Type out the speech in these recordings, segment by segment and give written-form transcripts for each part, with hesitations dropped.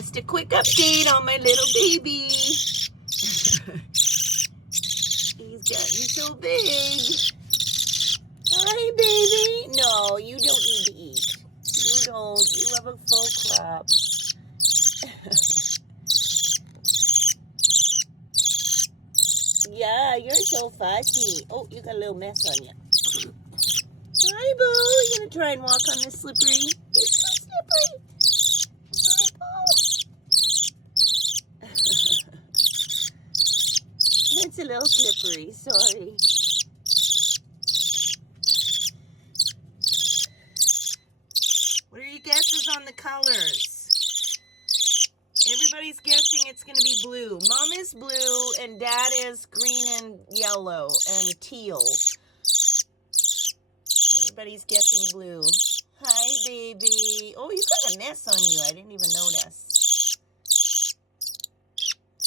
Just a quick update on my little baby. He's gotten so big. Hi, baby. No, you don't need to eat. You don't. You have a full crop. Yeah, you're so fussy. Oh, you got a little mess on you. Hi, Boo. You gonna try and walk on this slippery? It's so slippery. It's a little slippery, sorry. What are your guesses on the colors? Everybody's guessing it's going to be blue. Mom is blue and Dad is green and yellow and teal. Everybody's guessing blue. Hi, baby. Oh, you got a mess on you. I didn't even notice.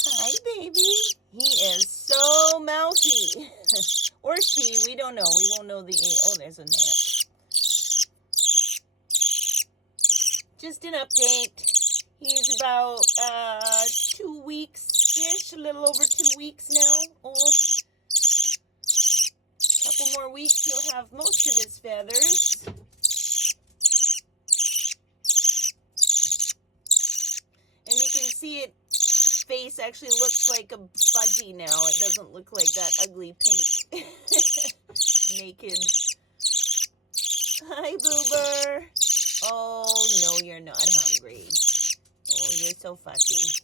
Hi, baby. He is so mouthy. Or she. We don't know. We won't know the age. Oh, there's a nap. Just an update. He's about 2 weeks-ish. A little over 2 weeks now old. A couple more weeks, he'll have most of his feathers. And you can see it. Face actually looks like a budgie now. It doesn't look like that ugly pink naked. Hi, Boober. Oh, no, you're not hungry. Oh, you're so fussy.